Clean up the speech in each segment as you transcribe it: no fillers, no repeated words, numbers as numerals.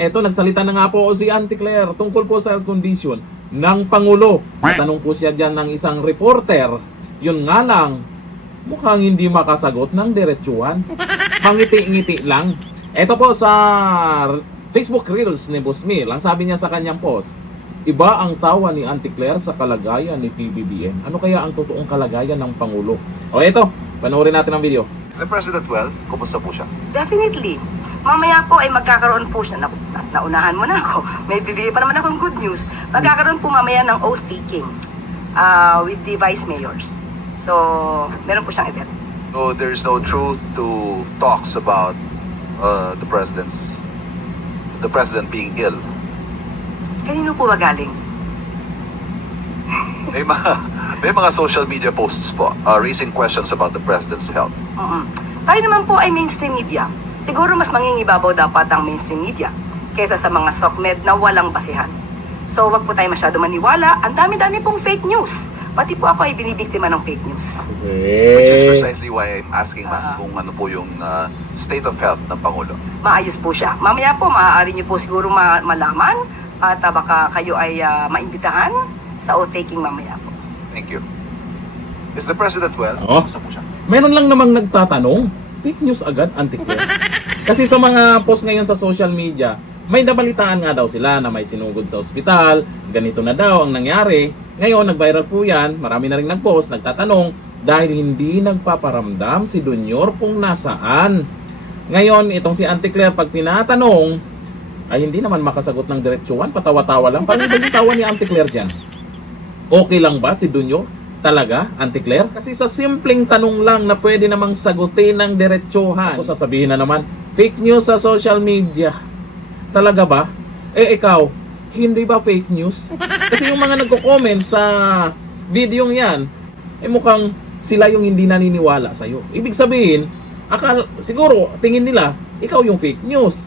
Eto, nagsalita na nga po si Auntie Claire tungkol po sa health condition ng Pangulo. Tanong po siya dyan ng isang reporter. Yun nga lang, mukhang hindi makasagot ng diretsuhan. Pangiti-ngiti lang. Eto po sa Facebook Reels ni Boss Mil, ang sabi niya sa kanyang post, iba ang tawa ni Auntie Claire sa kalagayan ni PBBM. Ano kaya ang totoong kalagayan ng Pangulo? O eto, panoorin natin ang video. Is the President well? Kumusta po siya? Definitely. Mamaya po ay magkakaroon po siya, naunahan mo na ako, may bibigay pa naman akong good news. Magkakaroon po mamaya ng oath-taking with the vice mayors. So, meron po siyang event. So there's no truth to talks about the president being ill. Kanino po ba galing? May mga social media posts po raising questions about the president's health. Tayo naman po ay mainstream media. Siguro mas mangingibabaw dapat ang mainstream media kaysa sa mga SOCMED na walang basihan. So wag po tayo masyado maniwala. Ang dami-dami pong fake news. Pati po ako ay binibiktima ng fake news. Which is precisely why I'm asking ma'am kung ano po yung state of health ng Pangulo. Maayos po siya. Mamaya po, maaari niyo po siguro malaman at baka kayo ay maimbitahan sa oath-taking mamaya po. Thank you. Is the president well? Oh. Kumusta po siya? Meron lang namang nagtatanong, fake news agad, Auntie Claire. Kasi sa mga post ngayon sa social media, may nabalitaan nga daw sila na may sinugod sa ospital, ganito na daw ang nangyari. Ngayon, nag-viral po yan, marami na rin nag-post, nagtatanong, dahil hindi nagpaparamdam si Dunyor kung nasaan. Ngayon, itong si Auntie Claire, pag tinatanong, ay hindi naman makasagot ng diretsuhan, patawa-tawa lang. Parang ibang tawa ni Auntie Claire dyan. Okay lang ba si Dunyor? Talaga, Auntie Claire? Kasi sa simpleng tanong lang na pwede namang sagutin ng diretsuhan. Ako sasabihin na naman, fake news sa social media. Talaga ba? Eh ikaw, hindi ba fake news? Kasi yung mga nagko-comment sa videong yan, eh mukhang sila yung hindi naniniwala sa'yo. Ibig sabihin, siguro tingin nila, ikaw yung fake news.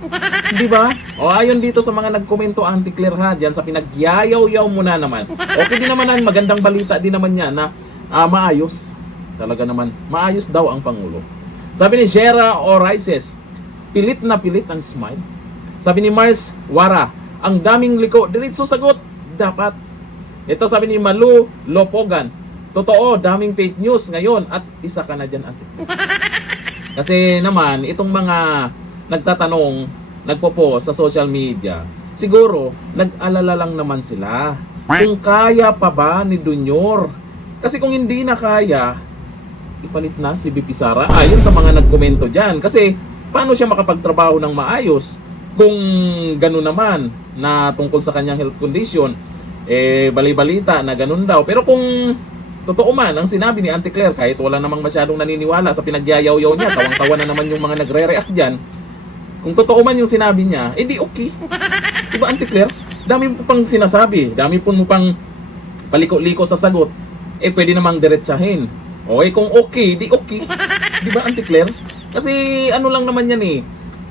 Di ba? O ayon dito sa mga nagkomento, Auntie Claire ha, dyan sa pinagyayaw-yaw mo na naman. Okay din naman, magandang balita din naman yan na maayos. Talaga naman, maayos daw ang Pangulo. Sabi ni Jera Orices, pilit na pilit ang smile. Sabi ni Mars Wara, ang daming liko, diretso sagot, dapat. Ito sabi ni Malu Lopogan, totoo, daming fake news ngayon at isa ka na dyan, Auntie. Kasi naman, itong mga nagtatanong, nagpo-post sa social media, siguro, nag-alala lang naman sila kung kaya pa ba ni Dunyor. Kasi kung hindi na kaya, ipalit na si BP Sara. Ayon sa mga nagkomento dyan. Kasi, paano siya makapagtrabaho ng maayos kung gano'n naman na tungkol sa kanyang health condition, bali-balita na gano'n daw. Pero kung totoo man ang sinabi ni Auntie Claire, kahit wala namang masyadong naniniwala sa pinagyayaw-yaw niya, tawang-tawa na naman yung mga nagre-react dyan, kung totoo man yung sinabi niya, di okay. Diba, Auntie Claire? Dami mo pang sinasabi, dami po mo pang paliko-liko sa sagot, pwede namang diretsahin. Kung okay, di okay. Diba, Auntie Claire? Kasi ano lang naman yan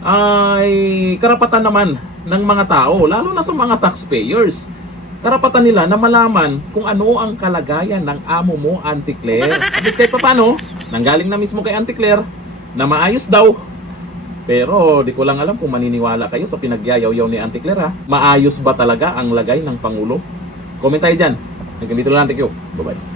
ay karapatan naman ng mga tao, lalo na sa mga taxpayers. Karapatan nila na malaman kung ano ang kalagayan ng amo mo, Auntie Claire. At least kahit paano, nanggaling na mismo kay Auntie Claire na maayos daw. Pero di ko lang alam kung maniniwala kayo sa pinagyayaw-yaw ni Auntie Claire ha. Maayos ba talaga ang lagay ng Pangulo? Comment tayo dyan. Hanggang dito lang, thank you. Bye-bye.